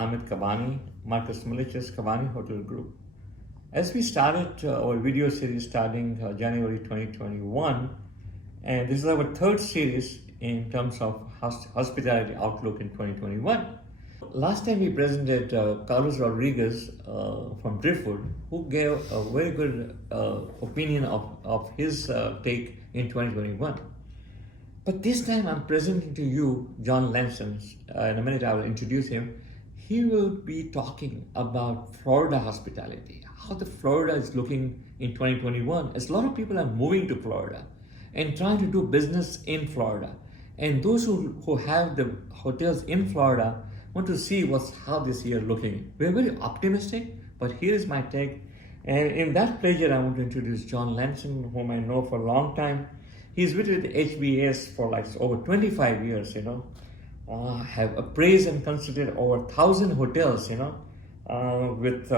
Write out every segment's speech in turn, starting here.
I'm with Kabani, Marcus Militia's Kabani Hotel Group. As we started our video series starting January 2021, and this is our third series in terms of hospitality outlook in 2021. Last time we presented Carlos Rodriguez from Driftwood, who gave a very good opinion of his take in 2021. But this time I'm presenting to you John Lancet. In a minute I will introduce him. He will be talking about Florida hospitality, how the Florida is looking in 2021, as a lot of people are moving to Florida and trying to do business in Florida. And those who have the hotels in Florida want to see how this year looking. We're very optimistic, but here is my take. And in that pleasure, I want to introduce John Lancet, whom I know for a long time. He's been with HBS for like over 25 years, have appraised and considered over 1,000 hotels, with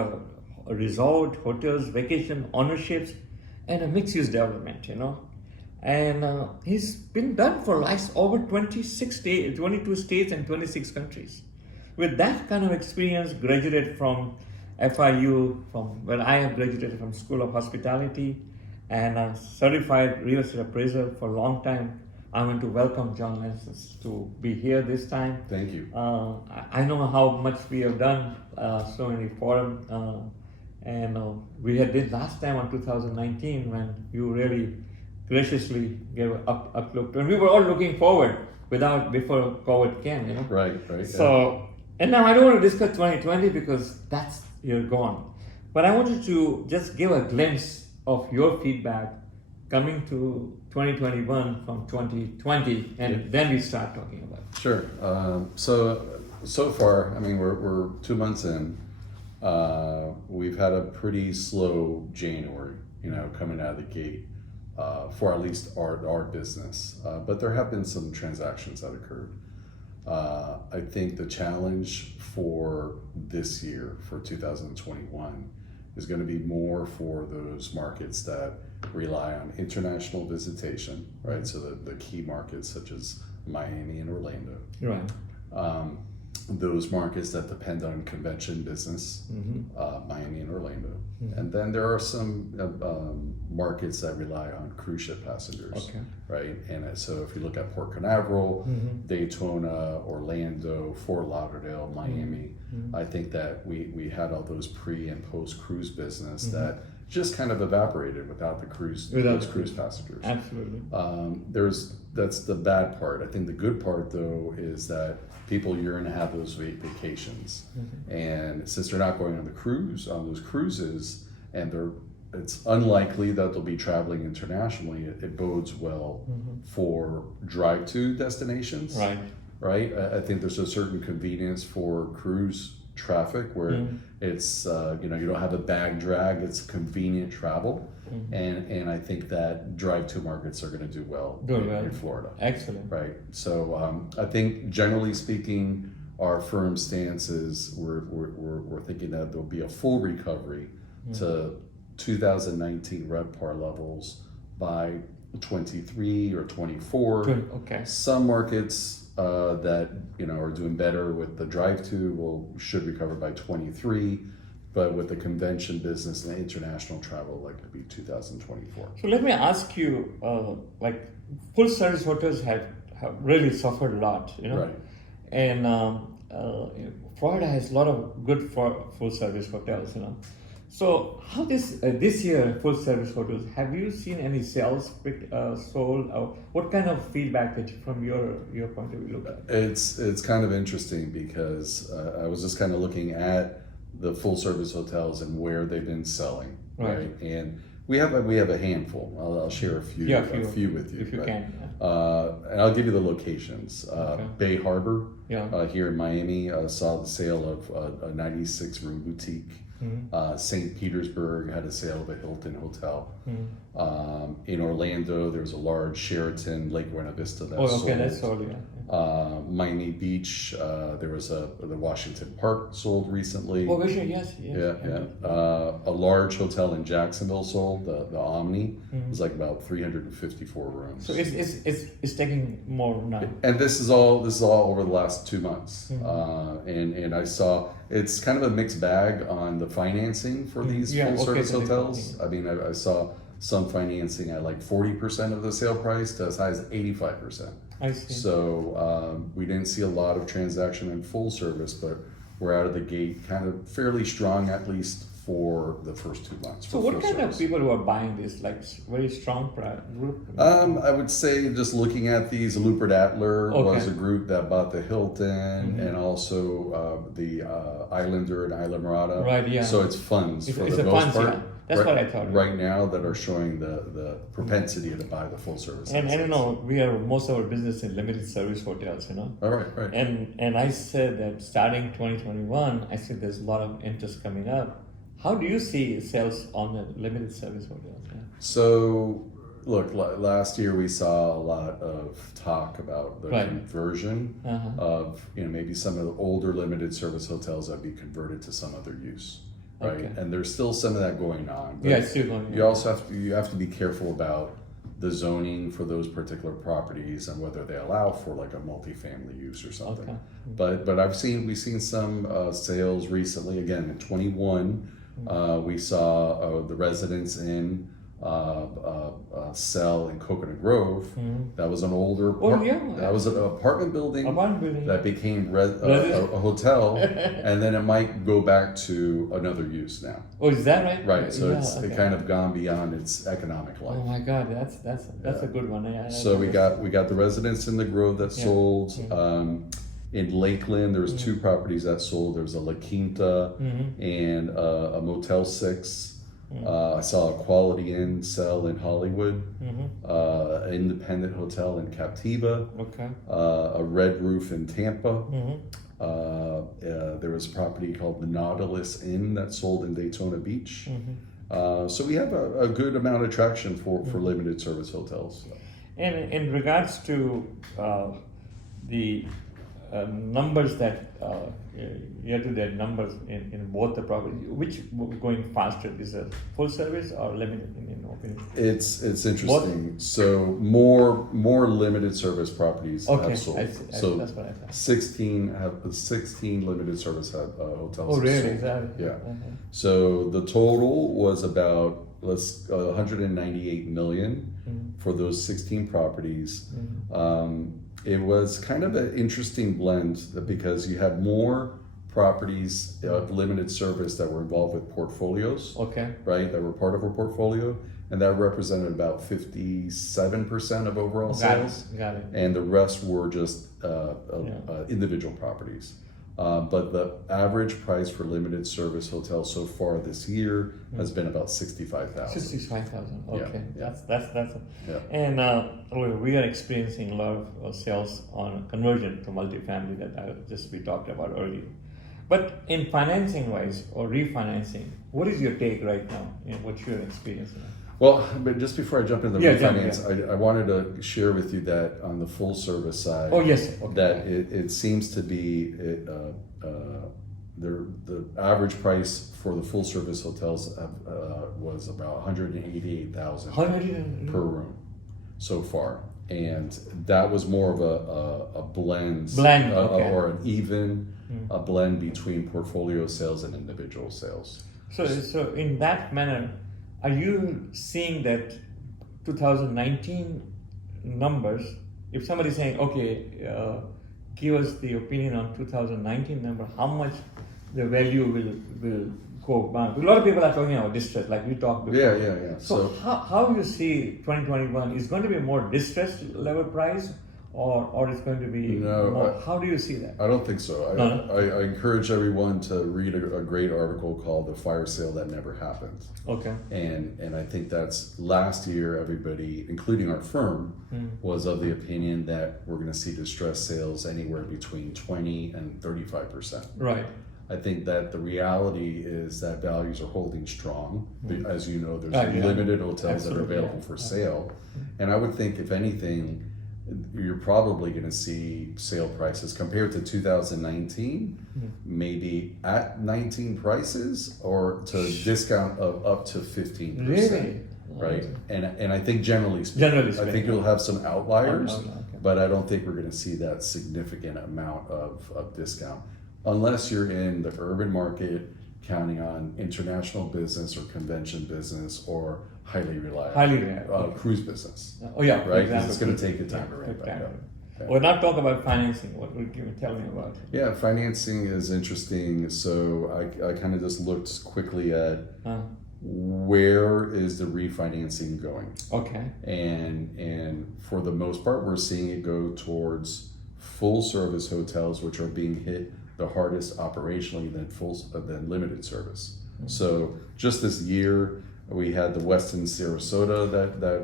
resort, hotels, vacation ownerships, and a mixed-use development, And he's been done for like over 22 states and 26 countries. With that kind of experience, graduated from FIU, from where I have graduated from School of Hospitality, and a certified real estate appraiser for a long time. I want to welcome John Lancet to be here this time. Thank you. I know how much we have done, so many forums, and we did last time on 2019 when you really graciously gave an up look, and we were all looking forward before COVID came, Right. So, and now I don't want to discuss 2020 because that's year gone, but I wanted to just give a glimpse of your feedback coming to 2021 from 2020, and then we start talking about it. Sure. So far, I mean, we're 2 months in. We've had a pretty slow January, coming out of the gate for at least our business. But there have been some transactions that occurred. I think the challenge for this year, for 2021, is going to be more for those markets that rely on international visitation, right? So the key markets such as Miami and Orlando. Right. Those markets that depend on convention business, Miami and Orlando. And then there are some markets that rely on cruise ship passengers, right? And so if you look at Port Canaveral, Daytona, Orlando, Fort Lauderdale, Miami, I think that we had all those pre and post cruise business that just kind of evaporated without those cruise passengers. Absolutely. That's the bad part. I think the good part though is that people yearn to have those vacations, and since they're not going on those cruises, and it's unlikely that they'll be traveling internationally, it bodes well for drive-to destinations. Right. I think there's a certain convenience for cruise traffic where it's you don't have a bag drag, it's convenient travel, and I think that drive-to markets are going to do well in Florida. Excellent. Right. So I think generally speaking, our firm stance is we're thinking that there'll be a full recovery to 2019 RevPAR levels by 23 or 24. Okay. Some markets that are doing better with the drive-to should recover by 23, but with the convention business and the international travel likely to be 2024. So let me ask you, full service hotels have really suffered a lot, Right. And Florida has a lot of good full service hotels, So how this year full service hotels, have you seen any sales sold? What kind of feedback from your point of view look at? It's kind of interesting because I was just kind of looking at the full service hotels and where they've been selling, right? And we have a handful. I'll share a few with you if you can. And I'll give you the locations. Bay Harbor, here in Miami, saw the sale of a 96 room boutique. St. Petersburg had a sale of a Hilton hotel. In Orlando, there was a large Sheraton Lake Buena Vista that sold. That's sold, yeah. Miami Beach, there was the Washington Park sold recently. Yes. A large hotel in Jacksonville sold, the Omni. It was like about 354 rooms. So it's taking more now. And this is all over the last 2 months. And I saw it's kind of a mixed bag on the financing for these full service hotels. I mean, I saw some financing at like 40% of the sale price to as high as 85%. I see. So we didn't see a lot of transaction in full service, but we're out of the gate kind of fairly strong, at least for the first 2 months. So what kind of people who are buying this, like very strong group? I would say just looking at these, Lupert Adler was a group that bought the Hilton and also the Islander and Isla Mirada. Right, yeah. So it's funds for it's the a most funds, part. yeah. That's what I thought. Right now that are showing the propensity to buy the full service. And I don't know, we are most of our business in limited service hotels, All right. And I said that starting 2021, I said there's a lot of interest coming up. How do you see sales on the limited service hotels? Yeah. So, look, last year we saw a lot of talk about the conversion of maybe some of the older limited service hotels that be converted to some other use, right? Okay. And there's still some of that going on. Yeah, it's still going on. You also have to be careful about the zoning for those particular properties and whether they allow for like a multifamily use or something. Okay. But we've seen some sales recently. Again, in 21. We saw the Residence Inn sell in Coconut Grove. That was an older that was an apartment building that became a hotel, and then it might go back to another use now. Oh, is that right? Right, so it kind of gone beyond its economic life. Oh my God, that's a good one. So we got the Residence in the Grove that sold. In Lakeland, there was 2 properties that sold. There was a La Quinta and a Motel 6. I saw a Quality Inn sell in Hollywood, an independent hotel in Captiva, a Red Roof in Tampa. There was a property called the Nautilus Inn that sold in Daytona Beach. So we have a good amount of traction for limited service hotels. And in regards to the numbers that you have to get numbers in both the properties. Which going faster is a full service or limited in your opinion? It's interesting. Both? So more limited service properties have sold. So that's what I thought. 16 limited service hotels. Oh really? Exactly. Yeah. So the total was about 198 million for those 16 properties. It was kind of an interesting blend because you had more properties of limited service that were involved with portfolios, right, that were part of our portfolio, and that represented about 57% of overall sales. Got it. And the rest were just individual properties. But the average price for limited service hotels so far this year has been about $65,000. 65,000. Okay, yeah. That's and we are experiencing a lot of sales on conversion to multifamily that we talked about earlier. But in financing wise or refinancing, what is your take right now? What you're experiencing? Well, but just before I jump into the refinance, I wanted to share with you that on the full service side, that it seems to be the average price for the full service hotels was about $188,000 per room so far, and that was more of a blend or an even a blend between portfolio sales and individual sales. So in that manner, are you seeing that 2019 numbers? If somebody's saying, okay, give us the opinion on 2019 number, how much the value will go down? A lot of people are talking about distress, like you talked before. Yeah. So how you see 2021 is going to be more distressed level price, or it's going to be more, how do you see that? I don't think so. I encourage everyone to read a great article called "The Fire Sale That Never Happened." Okay. And I think that's last year. Everybody, including our firm, was of the opinion that we're going to see distressed sales anywhere between 20 and 35%. Right. I think that the reality is that values are holding strong. As you know, there's limited hotels that are available for sale. And I would think, if anything, you're probably going to see sale prices compared to 2019, maybe at 19 prices or to a discount of up to 15%. Really? Right? And I think generally speaking, I think you'll have some outliers, but I don't think we're going to see that significant amount of discount. Unless you're in the urban market, counting on international business or convention business or highly reliable cruise business. Oh yeah, right. Because it's going to take the time to ramp back up. Yeah. We're not talking about financing. What would you tell me about it? Yeah, financing is interesting. So I kind of just looked quickly at where is the refinancing going. Okay. And for the most part, we're seeing it go towards full service hotels, which are being hit the hardest operationally than limited service. So just this year, we had the Westin Sarasota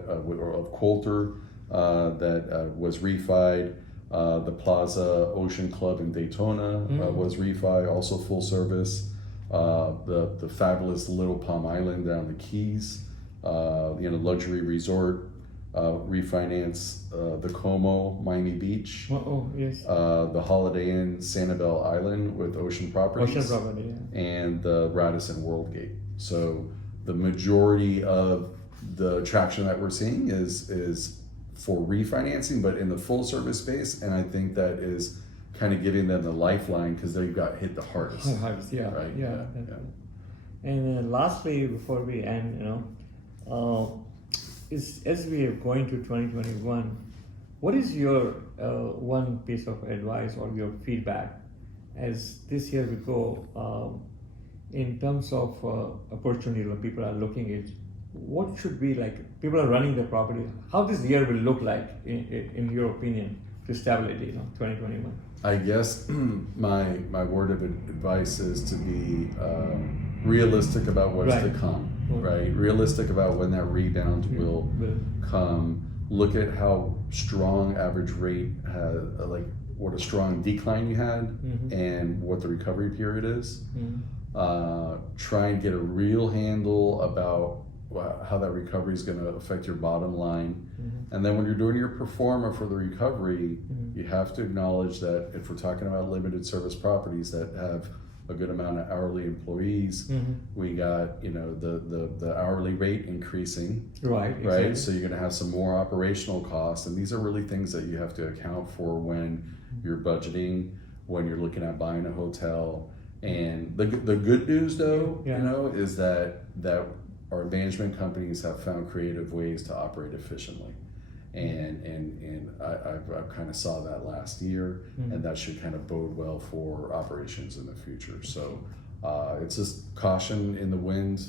of Coulter that was refied. The Plaza Ocean Club in Daytona was refi, also full service. The fabulous Little Palm Island down the Keys, luxury resort. Refinance the Como Miami Beach, the Holiday Inn Sanibel Island with Ocean Properties, and the Radisson World Gate. So the majority of the traction that we're seeing is for refinancing, but in the full service space, and I think that is kind of giving them the lifeline because they got hit the hardest. Right? Yeah. And then lastly, before we end, as we are going to 2021, what is your one piece of advice or your feedback as this year we go in terms of opportunity when people are looking at what should be like, people are running the property, how this year will look like in your opinion to stability, 2021? I guess my word of advice is to be realistic about what's to come. Right, realistic about when that rebound will come. Look at how strong average rate what a strong decline you had, and what the recovery period is. Try and get a real handle about how that recovery is going to affect your bottom line. And then when you're doing your pro forma for the recovery, you have to acknowledge that if we're talking about limited service properties that have a good amount of hourly employees, we got the hourly rate increasing, right? Exactly. So you're going to have some more operational costs, and these are really things that you have to account for when you're budgeting, when you're looking at buying a hotel. And the good news though, is that our management companies have found creative ways to operate efficiently. And I kind of saw that last year, and that should kind of bode well for operations in the future. So it's just caution in the wind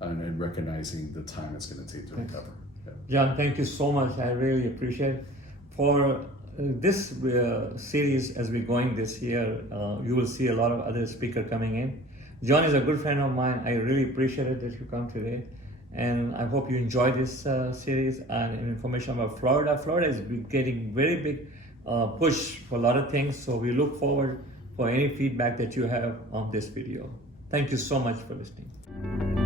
and recognizing the time it's going to take to recover. Yeah. John, thank you so much. I really appreciate it. For this series, as we're going this year, you will see a lot of other speakers coming in. John is a good friend of mine. I really appreciate it that you come today. And I hope you enjoy this series and information about Florida. Florida is getting very big push for a lot of things. So we look forward for any feedback that you have on this video. Thank you so much for listening.